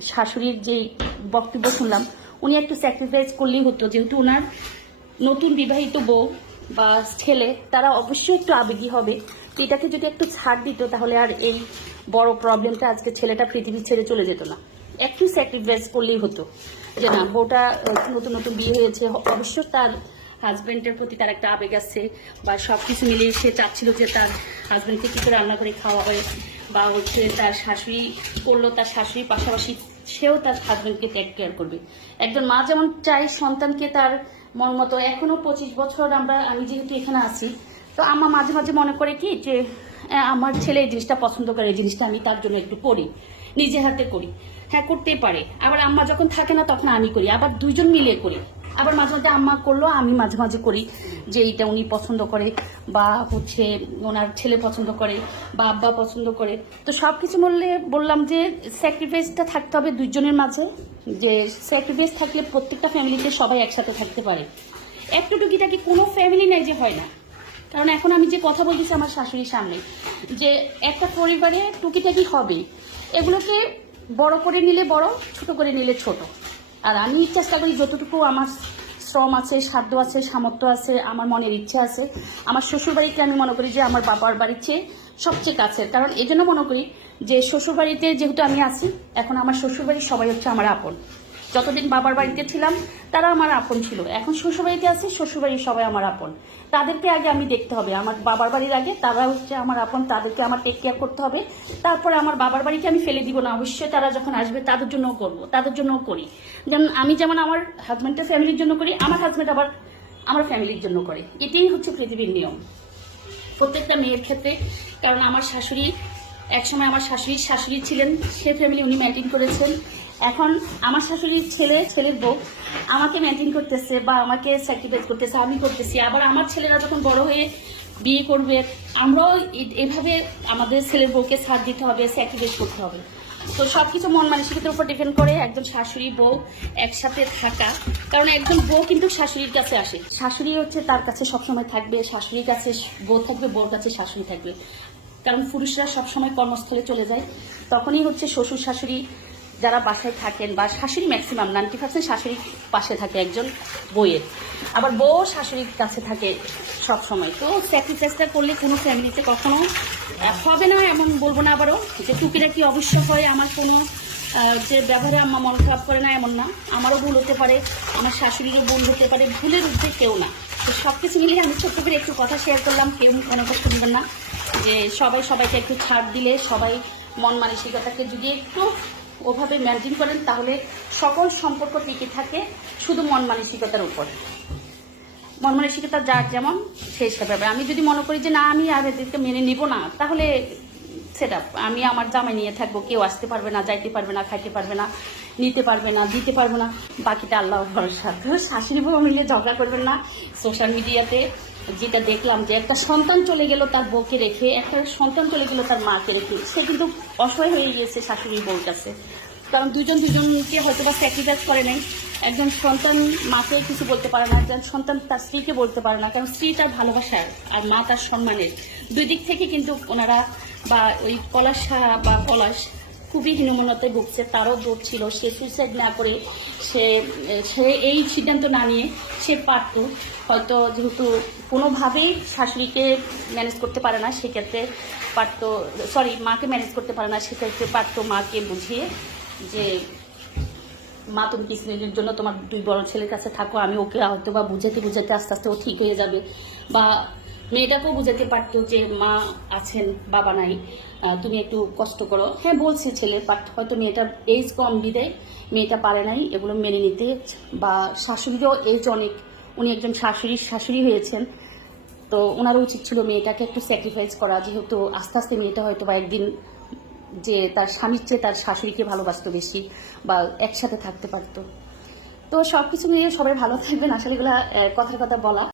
শাশুড়ির যে বক্তব্য শুনলাম, উনি একটু স্যাক্রিফাইস করলেই হতো। যেহেতু ওনার নতুন বিবাহিত বউ বা ছেলে, তারা অবশ্যই একটু আবেগী হবে। এটাকে যদি একটু ছাড় দিত, তাহলে আর এই বড় প্রবলেমটা আজকে ছেলেটা পৃথিবী ছেড়ে চলে যেত না। একটু স্যাক্রিফাইস করলেই হতো। যে না, বউটা নতুন নতুন বিয়ে হয়েছে, অবশ্য তার হাজবেন্ডের প্রতি তার একটা আবেগ আছে বা সব কিছু মিলিয়ে সে চাচ্ছিল যে তার হাজবেন্ডকে কী করে রান্না করে খাওয়াবে বা হচ্ছে তার শাশুড়ি করল, তার শাশুড়ির পাশাপাশি সেও তার হাজবেন্ডকে টেক কেয়ার করবে। একজন মা যেমন চায় সন্তানকে তার মন মতো এখনও পঁচিশ বছর আমরা, আমি যেহেতু এখানে আছি, তো আমার মাঝে মাঝে মনে করে কি যে আমার ছেলে এই জিনিসটা পছন্দ করে, এই জিনিসটা আমি তার জন্য একটু করি, নিজে হাতে করি। হ্যাঁ করতেই পারে। আবার আম্মা যখন থাকে না, তখন আমি করি। আবার দুইজন মিলে করি। আবার মাঝে মাঝে আম্মা করল, আমি মাঝে মাঝে করি যে এইটা উনি পছন্দ করে বা হচ্ছে ওনার ছেলে পছন্দ করে বা আব্বা পছন্দ করে। তো সব কিছু বললে, বললাম যে স্যাক্রিফাইসটা থাকতে হবে দুইজনের মাঝে। যে স্যাক্রিফাইস থাকলে প্রত্যেকটা ফ্যামিলিতে সবাই একসাথে থাকতে পারে। একটু টুকিটাকি কোনো ফ্যামিলি নেই যে হয় না। কারণ এখন আমি যে কথা বলতেছি আমার শাশুড়ির সামনে, যে একটা পরিবারে টুকিটাকি হবে এগুলোকে বড় করে নিলে বড়, ছোট করে নিলে ছোট। আর আমি চেষ্টা করি যতটুকু আমার শ্রম আছে, সাধ্য আছে, সামর্থ্য আছে, আমার মনের ইচ্ছা আছে, আমার শ্বশুর বাড়িতে আমি মনে করি যে আমার বাবার বাড়ির চেয়ে সবচেয়ে কাছের। কারণ এই মনে করি যে শ্বশুরবাড়িতে যেহেতু আমি আছি, এখন আমার শ্বশুরবাড়ির সবাই হচ্ছে আমার আপন। যতদিন বাবার বাড়িতে ছিলাম, তারা আমার আপন ছিল। এখন শ্বশুরবাড়িতে আছি, শ্বশুরবাড়ির সবাই আমার আপন। তাদেরকে আগে আমি দেখতে হবে। আমার বাবার বাড়ির আগে তারা হচ্ছে আমার আপন, তাদেরকে আমার টেক কেয়ার করতে হবে। তারপরে আমার বাবার বাড়িকে আমি ফেলে দিব না। অবশ্যই তারা যখন আসবে, তাদের জন্যও করব, তাদের জন্যও করি। যেমন আমি যেমন আমার হাজব্যান্ডের ফ্যামিলির জন্য করি, আমার হাজব্যান্ড আবার আমার ফ্যামিলির জন্য করে। এটাই হচ্ছে পৃথিবীর নিয়ম। প্রত্যেকটা মেয়ের ক্ষেত্রে, কারণ আমার শাশুড়ি, একসময় আমার শাশুড়ির শাশুড়ি ছিলেন, সে ফ্যামিলি উনি মেনটেন করেছেন। এখন আমার শাশুড়ির ছেলে, ছেলের বউ, আমাকে মেনটেন করতেছে বা আমাকে স্যাক্রিফাইস করতেছে, আমি করতেছি। আবার আমার ছেলেরা যখন বড় হয়ে বিয়ে করবে, আমরাও এভাবে আমাদের ছেলের বউকে সাথ দিতে হবে স্যাক্রিফাইস করতে হবে। তো সব কিছু মন মানসিকতার উপর ডিপেন্ড করে একজন শাশুড়ি বউ একসাথে থাকা। কারণ একজন বউ কিন্তু শাশুড়ির কাছে আসে। শাশুড়ি হচ্ছে তার কাছে সবসময় থাকবে, শাশুড়ির কাছে বউ থাকবে, বউর কাছে শাশুড়ি থাকবে। কারণ পুরুষরা সবসময় কর্মস্থলে চলে যায়। তখনই হচ্ছে শ্বশুর শাশুড়ি যারা বাসায় থাকেন বা শাশুড়ি ম্যাক্সিমাম নাইনটি পার্সেন্ট শাশুড়ির পাশে থাকে একজন বইয়ের। আবার বউ শাশুড়ির কাছে থাকে সব সময় তো স্যাক্রিফাইসটা করলে কোনো ফ্যামিলিতে কখনো হবে না এমন বলব না আবারও যে টুকিরা কি অবশ্য হয়, আমার কোনো যে ব্যবহারে আমার মন খারাপ করে না এমন না। আমারও ভুল হতে পারে, আমার শাশুড়িরও ভুল হতে পারে, ভুলের ঊর্ধ্বে কেউ না। তো সব কিছু মিলিয়ে আমি ছোট্ট করে একটু কথা শেয়ার করলাম, কেউ মনে করতে দিবেন না। যে সবাই সবাইকে একটু ছাড় দিলে, সবাই মন মানসিকতাকে যদি একটু ওভাবে মেনটেন করেন, তাহলে সকল সম্পর্ক টিকে থাকে শুধু মন মানসিকতার উপর। মন মানসিকতা যার যেমন সেই হিসাবে আমি যদি মনে করি যে না, আমি আর এদেরকে মেনে নিব না, তাহলে সেটা আমি আমার জামাই নিয়ে থাকব, কেউ আসতে পারবে না, যাইতে পারবে না, খাইতে পারবে না, নিতে পারবে না, দিতে পারবে না। বাকিটা আল্লাহ ভরসা। তো শাশুড়ি বউ মিলে ঝগড়া করবেন না। সোশ্যাল মিডিয়াতে যেটা দেখলাম যে একটা সন্তান চলে গেল তার বউকে রেখে, একটা সন্তান চলে গেল তার মাকে রেখে, সে কিন্তু অসহায় হয়ে গিয়েছে শাশুড়ি বউর কাছে। কারণ দুজন দুজনকে হয়তো বা স্যাক্রিফাইস করে নাই। একজন সন্তান মাকে কিছু বলতে পারে না, একজন সন্তান তার স্ত্রীকে বলতে পারে না, কারণ স্ত্রী তার ভালোবাসার আর মা তার সম্মানের। দুই দিক থেকে কিন্তু ওনারা বা ওই পলাশ বা পলাশ খুবই হীনমন্যতায় ভুগছে, তারও দোষ ছিল, সে সুইসাইড না করে সে সে এই সিদ্ধান্ত না নিয়ে সে পারত। হয়তো যেহেতু কোনোভাবেই শাশুড়িকে ম্যানেজ করতে পারে না, সেক্ষেত্রে পারতো সরি মাকে ম্যানেজ করতে পারে না, সেক্ষেত্রে পারতো মাকে বুঝিয়ে যে, মা, তুমি কিছুদিনের জন্য তোমার দুই বড় ছেলের কাছে থাকো, আমি ওকে হয়তো বা বুঝাতে বুঝাতে আস্তে আস্তে ও ঠিক হয়ে যাবে। বা মেয়েটাকেও বুঝাতে পারতো যে মা আছেন, বাবা নাই। তুমি একটু কষ্ট করো। হ্যাঁ বলছে ছেলে বাট হয়তো মেয়েটা এজ কম বিদে মেয়েটা পারে নাই, এগুলো মেনে নিতে। বা শাশুড়িরও এজ অনেক। উনি একজন শাশুড়ির শাশুড়ি হয়েছেন। তো ওনারও উচিত ছিল মেয়েটাকে একটু স্যাক্রিফাইস করা। যেহেতু আস্তে আস্তে মেয়েটা হয়তো বা একদিন যে তার স্বামীর চেয়ে তার শাশুড়িকে ভালোবাসতো বেশি বা একসাথে থাকতে পারতো। তো সব কিছু মিলিয়ে সবাই ভালো থাকবেন। আসলে এগুলা কথার কথা বলা।